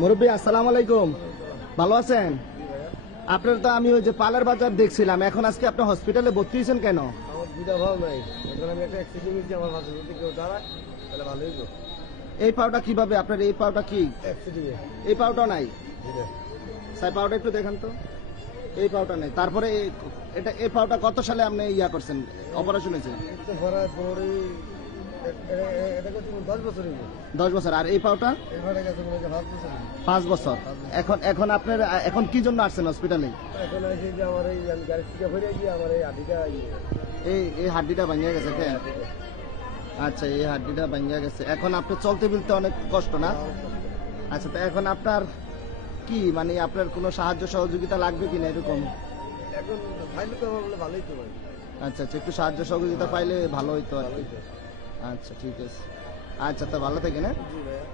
মুরব্বী আসসালামু আলাইকুম, ভালো আছেন? আপনার তো আমি ওই যে পালের বাজার দেখছিলাম, এখন আজকে আপনি হসপিটালে ভর্তি হয়েছেন কেন? আমার দুইটা ভালো নাই, এখন আমি একটা অ্যাক্সিডেন্ট হয়েছি, আমার পাশে যদি কেউ দাঁড়ায় তাহলে ভালো হইব। এই পাউটা কিভাবে আপনার? এই পাউটা কি? অ্যাক্সিডেন্টে এই পাউটা নাই? দুইটা স্যার পাউটা একটু দেখান তো। এই পাউটা নেই। তারপরে এটা এই পাউটা কত সালে আপনি ইয়া করছেন, অপারেশন হয়েছে? একটু ভরা পরে এটা করছি 10 বছর হইব। 10 বছর। আর এই পাউটা? এবারে গেছে মনে হয় 5 বছর হইব। 5 বছর। এখন আপনার এখন কি জন্য আসছেন হসপিটালে? এখন আসি যে আমার এই আমি গাড়ি থেকে ফিরে গিয়ে আমার এই আদিটা এই হাড্ডিটা ভাঙিয়া গেছে কে? আচ্ছা, এই হাড্ডিটা ভাঙিয়া গেছে। এখন আপনি চলতে ফিরতে অনেক কষ্ট না? আচ্ছা, তো এখন আপনার কি মানে আপনার কোনো সাহায্য সহযোগিতা লাগবে কিনা এরকম? এখন ফাইল তো আমার বলে ভালোই তো ভাই। আচ্ছা আচ্ছা, একটু সাহায্য সহযোগিতা পাইলে ভালো হইতো আর কি। ভালোই তো। আচ্ছা ঠিক আছে। আচ্ছা, তো ভালো থাকেন। হ্যাঁ। জি ভাইয়া।